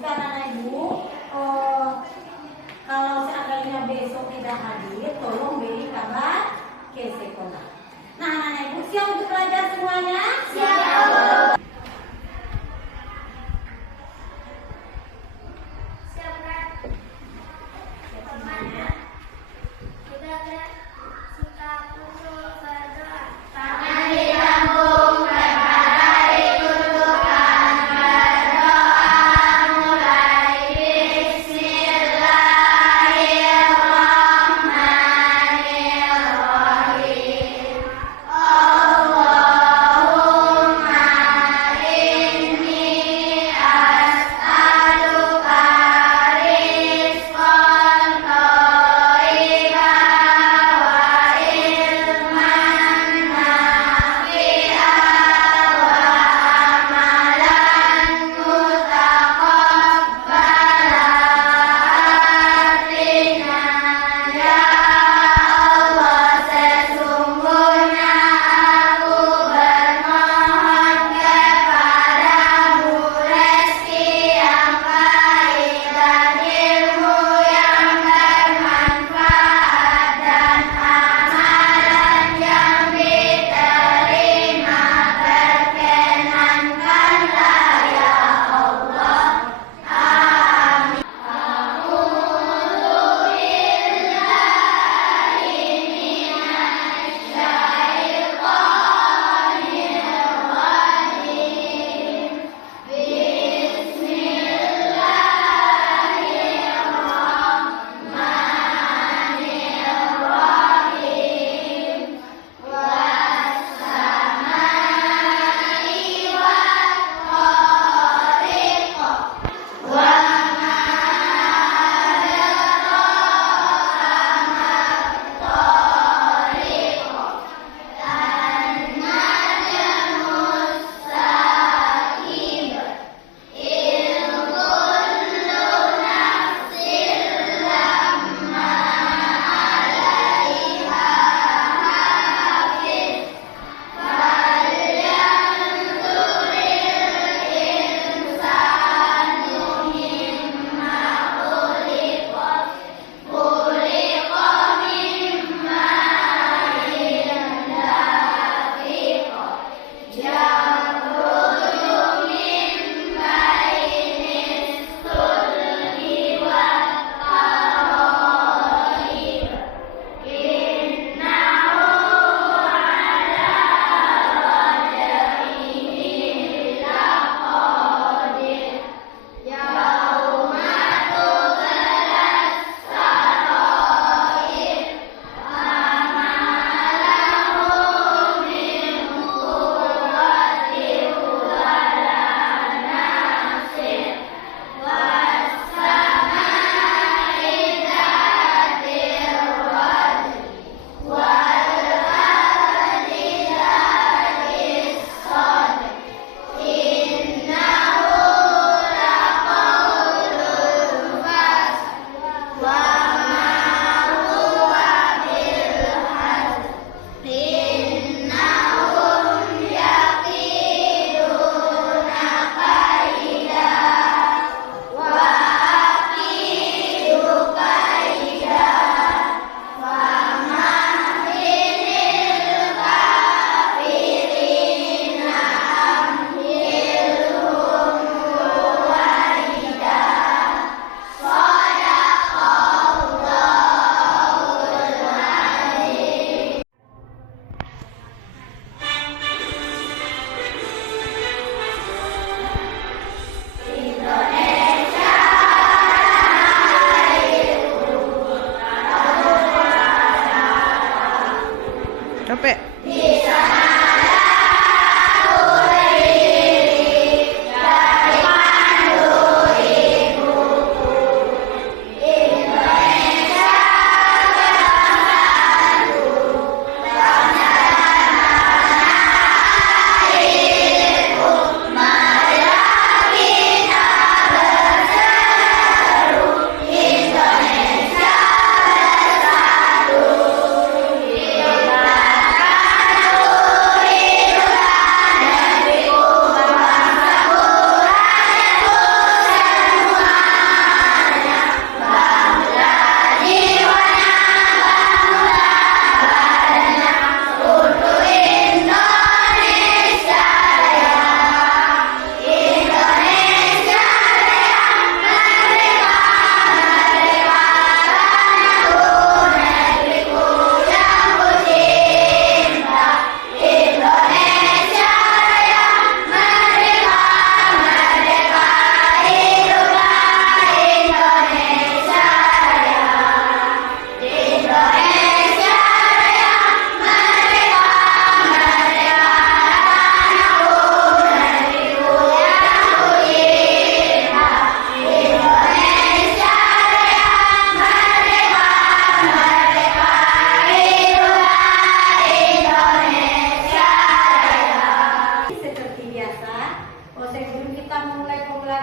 Jika anak ibu kalau seandainya besok tidak hadir, tolong beri kabar ke sekolah. Nah, anak ibu siap untuk belajar semuanya? Siap.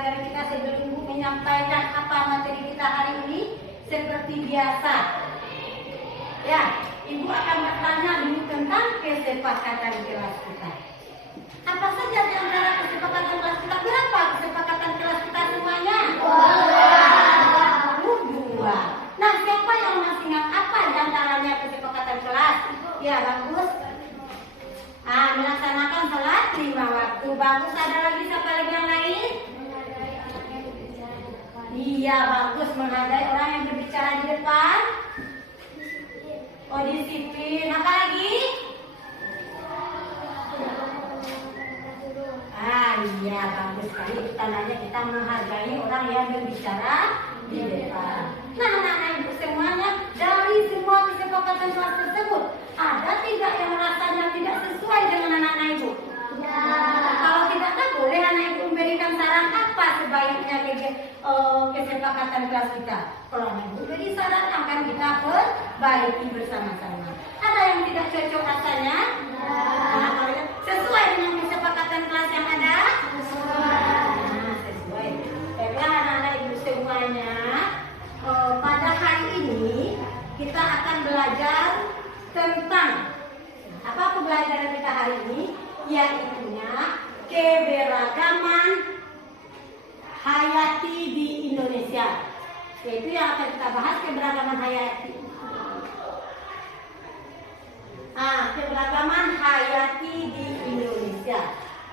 mempelajari kita sebelum Ibu menyampaikan apa materi kita hari ini, seperti biasa. Ya, Ibu akan bertanya dulu tentang kesepakatan kelas kita. Apa saja di antara kesepakatan kelas kita? Berapa kesepakatan kelas kita semuanya? 22. Nah, siapa yang masih ingat apa di antaranya kesepakatan kelas? Ya, bagus. Melaksanakan salat 5 waktu. Bagus. Ada lagi siapa lagi yang lain? Iya, bagus. Menghargai orang yang berbicara di depan. Oh, disiplin. Apa lagi? Iya, bagus sekali. Tandanya kita menghargai orang yang berbicara di depan. Nah, anak-anak Ibu semuanya, dari semua kesepakatan kelas tersebut, ada tidak yang rasanya tidak sesuai dengan anak-anak Ibu? Ya. Kalau tidak, boleh anak Ibu memberikan saran apa sebaiknya kesepakatan kelas kita. Kalau anak Ibu beri saran, akan kita perbaiki bersama-sama. Ada yang tidak cocok rasanya? Nah, sesuai dengan kesepakatan kelas yang ada? Sesuai. Baiklah anak-anak Ibu semuanya, pada hari ini kita akan belajar tentang apa pembelajaran kita hari ini, yaitu keberagaman hayati di Indonesia. Yaitu yang akan kita bahas, keberagaman hayati. Keberagaman hayati di Indonesia.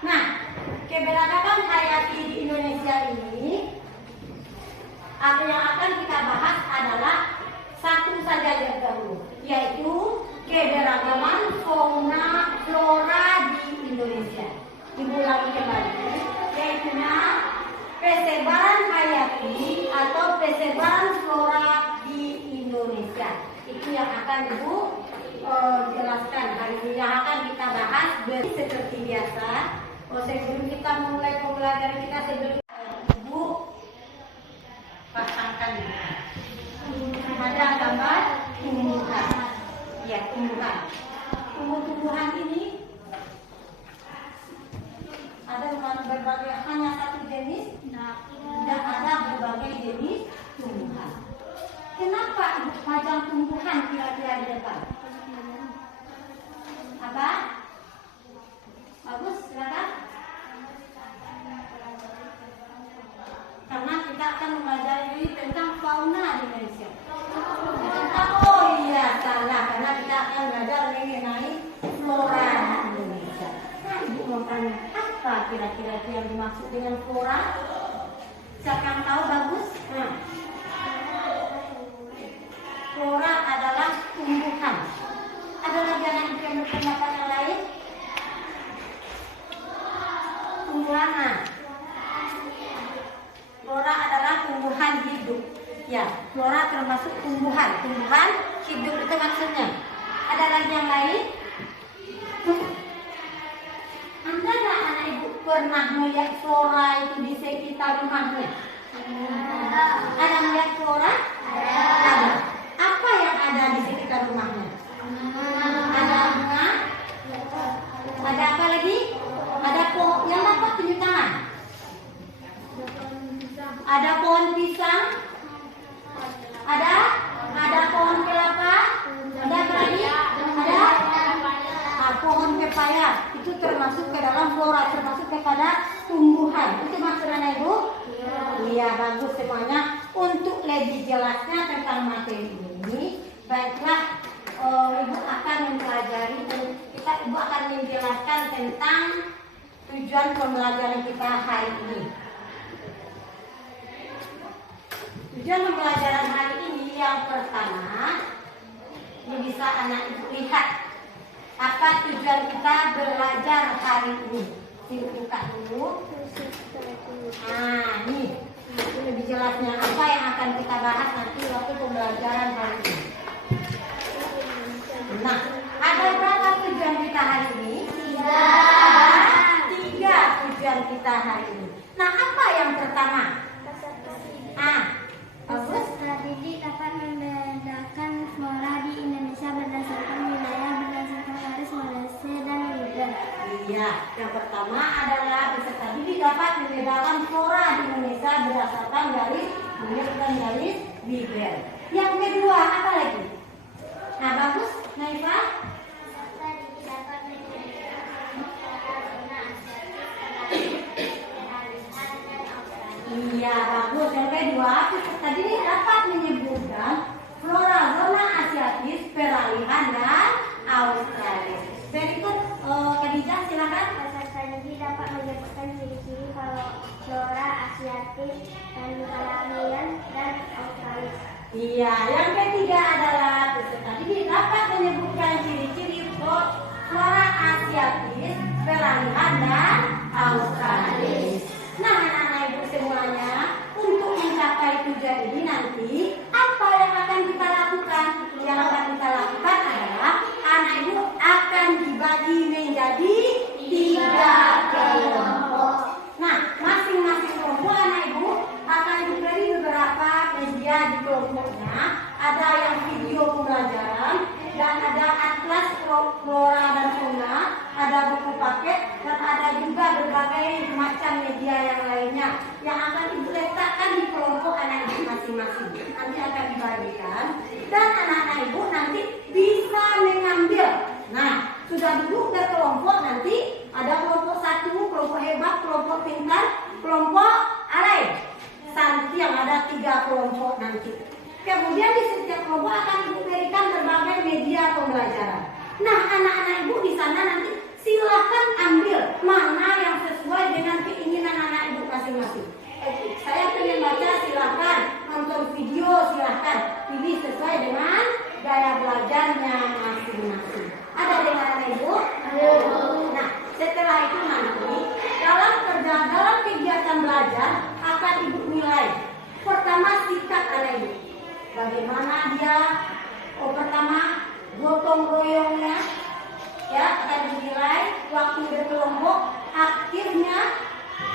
Nah, keberagaman hayati di Indonesia ini, apa yang akan kita bahas adalah satu saja yang dahulu, yaitu keberagaman fauna flora di Indonesia. Diulangi kembali, yaitu persebaran hayati atau persebaran flora di Indonesia. Itu yang akan Ibu jelaskan hari ini, yang akan kita bahas seperti biasa. Sebelum kita mulai pembelajaran kita, sebelum Ibu pasangkan ada gambar tumbuhan. Ya, tumbuhan. Tumbuhan ini ada berbagai, hanya satu jenis, dan ada berbagai jenis tumbuhan. Kenapa Ibu pajang tumbuhan kira-kira di depan? Apa? Bagus, silakan. Karena kita akan mempelajari tentang fauna di Indonesia. Oh iya, salah. Karena kita akan belajar mengenai flora di Indonesia. Nah, Ibu mau tanya, apa kira-kira yang dimaksud dengan flora? Siapa yang tahu? Bagus. Flora adalah tumbuhan. Ada lagi yang berpendapat yang lain? Tumbuhan. Flora adalah tumbuhan hidup. Ya, flora termasuk tumbuhan. Tumbuhan hidup itu maksudnya. Ada lagi yang lain? Anda nggak, anak Ibu, pernah melihat flora itu di sekitar rumahnya? Ada melihat flora? Ada. Apa yang ada di sekitar rumahnya? Ada bunga? Ada apa lagi? Ada pohon. Yang dapat tunjuk tangan. Ada pohon pisang. Ada pohon kelapa. Ada apa lagi? Ada pohon pepaya. Itu termasuk ke dalam flora, termasuk kepada tumbuhan. Itu maksudnya Ibu? Iya, bagus semuanya. Untuk lebih jelasnya tentang materi ini, baiklah, Ibu akan mempelajari, Ibu akan menjelaskan tentang tujuan pembelajaran kita hari ini. Tujuan pembelajaran hari ini yang pertama, ini bisa anak Ibu lihat apa tujuan kita belajar hari ini. Ibu buka dulu. Ini lebih jelasnya apa yang akan kita bahas nanti waktu pembelajaran hari ini. Nah, ada berapa tujuan kita hari ini? 3 tujuan kita hari ini. Nah, apa yang pertama? Bagus. Strategi dapat membedakan flora di Indonesia berdasarkan wilayah, berdasarkan garis Malaysia dan Libya. Iya, yang pertama adalah peserta didik dapat membedakan flora di Indonesia berdasarkan garis kulit dan garis bibir. Yang kedua apa lagi? Nah bagus, Naifa. Iya bagus. Yang kedua tadi dapat menyebutkan flora zona asiatis, peralihan dan australis. Berikut Khadijah silakan. Peserta didik dapat menyebutkan ciri-ciri flora asiatik dan peralihan dan australis. Iya, yang ketiga adalah peserta didik dapat menyebutkan ciri-ciri flora asiatis, peralihan dan australis. Nah, anak-anak ibu semuanya, untuk mencapai tujuan ini nanti apa yang akan kita lakukan? Yang akan kita lakukan adalah anak ibu akan dibagi menjadi 3 kelompok. Nah, masing-masing kelompok anak ibu akan diberi beberapa media di kelompoknya. Ada yang video pembelajaran dan ada atlas flora dan fauna, ada buku paket dan ada juga berbagai macam media yang lainnya yang akan ibu letakkan di kelompok anak ibu masing-masing. Nanti akan dibagikan dan anak-anak ibu nanti bisa mengambil. Nah, sudah duduk berkelompok nanti ada kelompok 1, kelompok hebat, kelompok pintar, kelompok alay. Nanti yang ada 3 kelompok nanti. Kemudian di setiap kelompok akan ibu berikan berbagai media pembelajaran. Nah, anak-anak ibu di sana nanti silakan ambil mana yang sesuai dengan keinginan anak ibu masing-masing. Saya pengen baca, silakan. Nonton video, silakan. Pilih sesuai dengan gaya belajarnya masing-masing. Ada dengan anak ibu? Nah, setelah itu nanti dalam kegiatan belajar akan ibu nilai. Pertama sikap anak ibu. Bagaimana dia? Pertama gotong royongnya, ya akan dinilai. Waktu berkelompok, aktifnya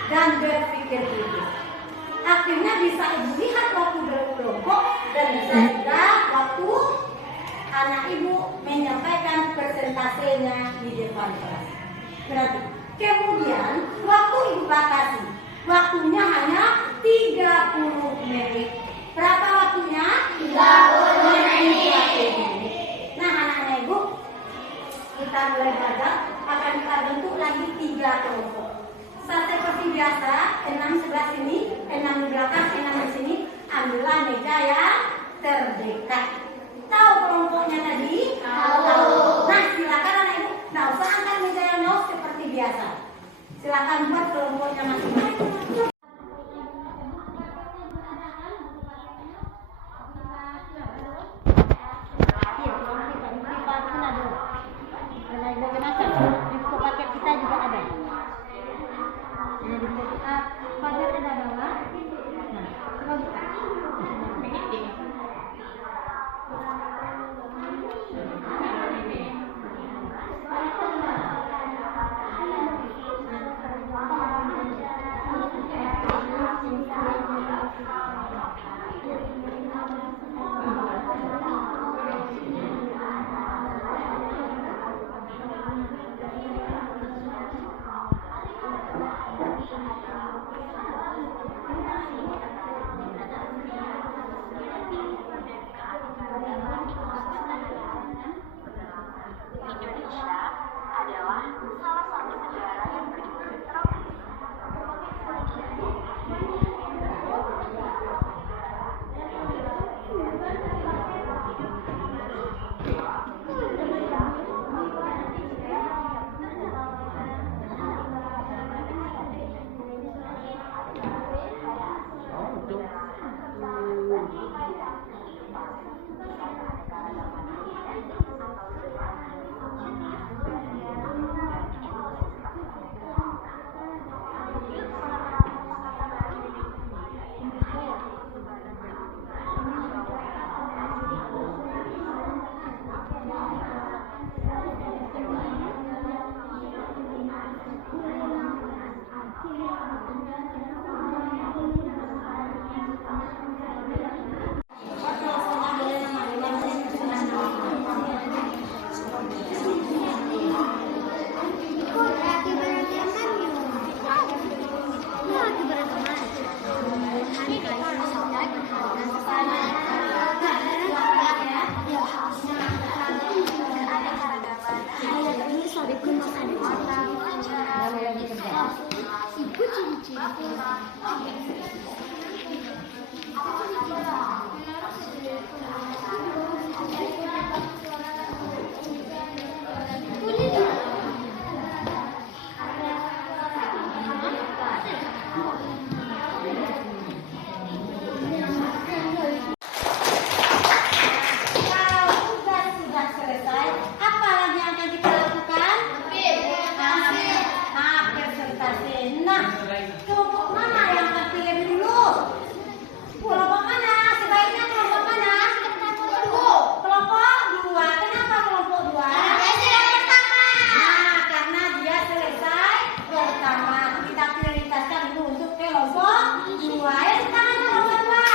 dan berpikir kritis. Aktifnya bisa ibu lihat waktu berkelompok dan bisa juga waktu anak ibu menyampaikan presentasenya di depan kelas. Berarti kemudian waktu ibu batasi, waktunya hanya 30 menit. Berapa waktunya? 30 menit. Nah anak-anak ibu, kita mulai belajar akan kita bentuk lagi 3 kelompok. Seperti biasa, 6 sebelah sini, 6 di belakang, 6 di sini. Ambillah meja yang terdekat. Tahu kelompoknya tadi? Tahu. Nah silakan anak ibu, nggak usah angkat meja yang jauh seperti biasa. Silakan buat kelompoknya masing-masing. dua. Ayo tangan dulu Bapak.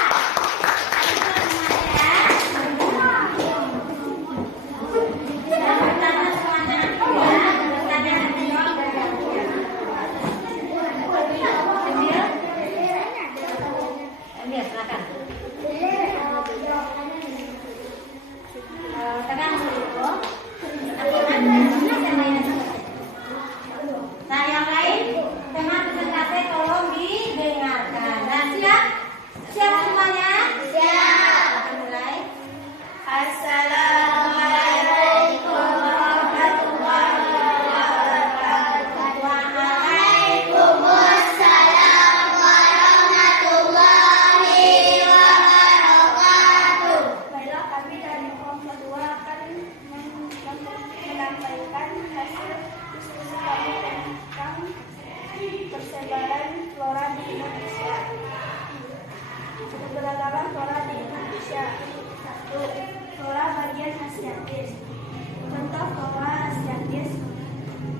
Nah, yang lain, tema presentasi tolong didengarkan. Nah, siap? Siap semuanya? Siap. Kita mulai. Assalamualaikum warahmatullahi wabarakatuh. Waalaikumsalam warahmatullahi wabarakatuh. Baiklah, kami dari kelompok 2 akan menyampaikan hasil diskusi kami tentang persebaran flora di Indonesia. Keberagaman flora di Indonesia. 1. Flora bagian Asiatis. Contoh flora Asiatis: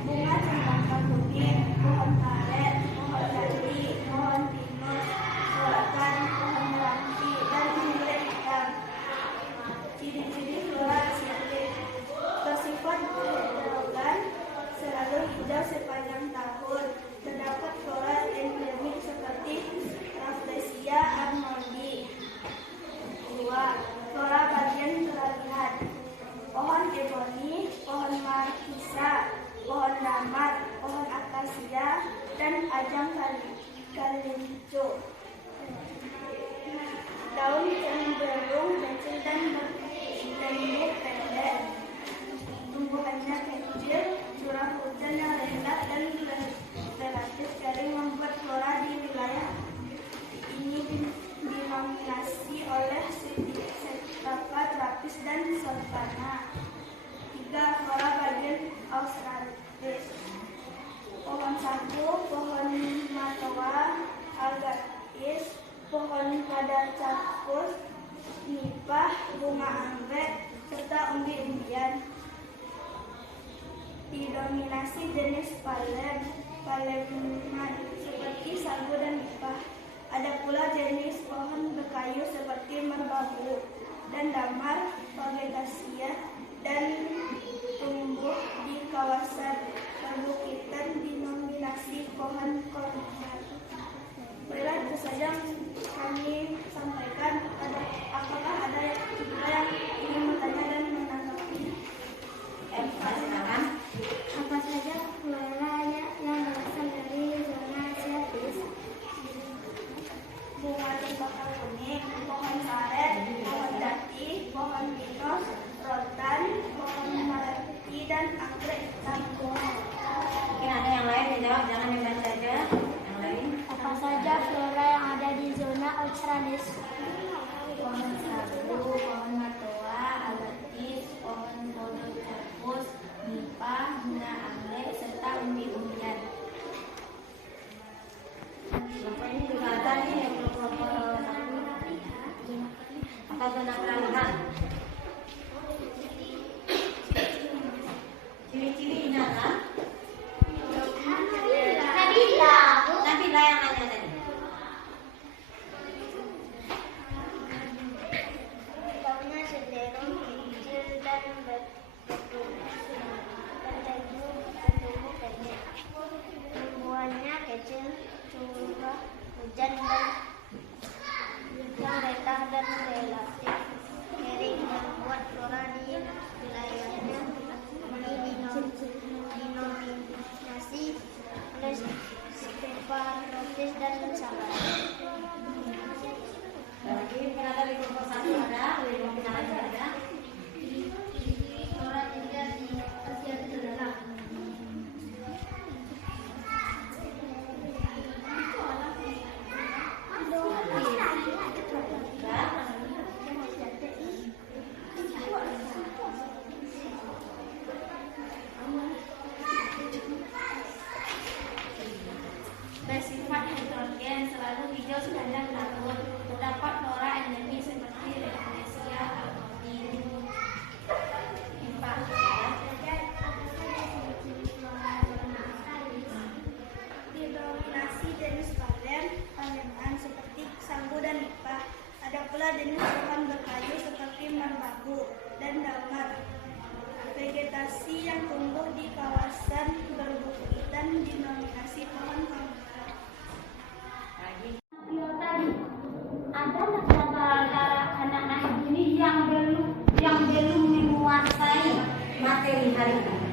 bunga cempaka putih, pohon karet, pohon jati, pohon pinus, sulatan, pohon meranti, dan anggrek hitam. Ciri-ciri flora Asiatis: bersifat heterogen, selalu hijau sepanjang tahun. Terdapat flora endemik seperti Rafflesia arnoldii. 2. Flora bagian kelahiran: pohon eboni, pohon markisa, pohon damar, pohon akasia, dan ajang galinjo. Daun cenderung kecil dan bertembur pendek. Tumbuhannya kecil, curah hujan yang rendah dan relatif kering membuat flora di wilayah ini didominasi oleh substrata tropis dan sabana. 3. Flora bagian Australis: pohon sagu, pohon matoa, agatis, pohon Padarcacus, nipah, bunga anggrek, serta umbi-umbian. Didominasi jenis paleman seperti sagu dan nipah. Ada pula jenis pohon berkayu seperti merbabu dan damar, vegetasia, dan tumbuh di kawasan perbukitan didominasi pohon korban. Baiklah, itu saja kami sampaikan. Apakah ada yang ingin bertanya dan menanggapi? Silakan. Apa saja flora yang berasal dari zona Asiatis? Bunga cempaka kuning, pohon karet, pohon jati, pohon pinus, rotan, pohon meranti, dan anggrek hitam. Mungkin ada yang lain dijawab, jangan dibaca saja. Yang lain. Apa saja flora yang ada di zona Australis? Pohon sagu, pohon matoa, agatis, pohon Padarcacus, nipah, bunga anggrek, serta umbi-umbian. Bapak ini juga ada nih yang kelompok satu. Apa zona kelainan? Ciri-ciri inara. Nabila yang nanya tadi. Daunnya cenderung kecil dan bertumbuh pendek. Tumbuhannya kecil, curah hujan dan yang rendah dan relatif kering membuat flora di wilayahnya didominasi oleh Stephanopsis dan sabana. Lagi mungkin ada di kelompok satu ada, di kelompok lain ada. Flora juga di Asia Tenggara. Bersifat heterogen, selalu pula jenis pohon berkayu seperti marmabu dan damar. Vegetasi yang tumbuh di kawasan perbukitan dinominasi pohon kamara. Tadi ada beberapa anak-anak ini yang belum menguasai materi hari ini.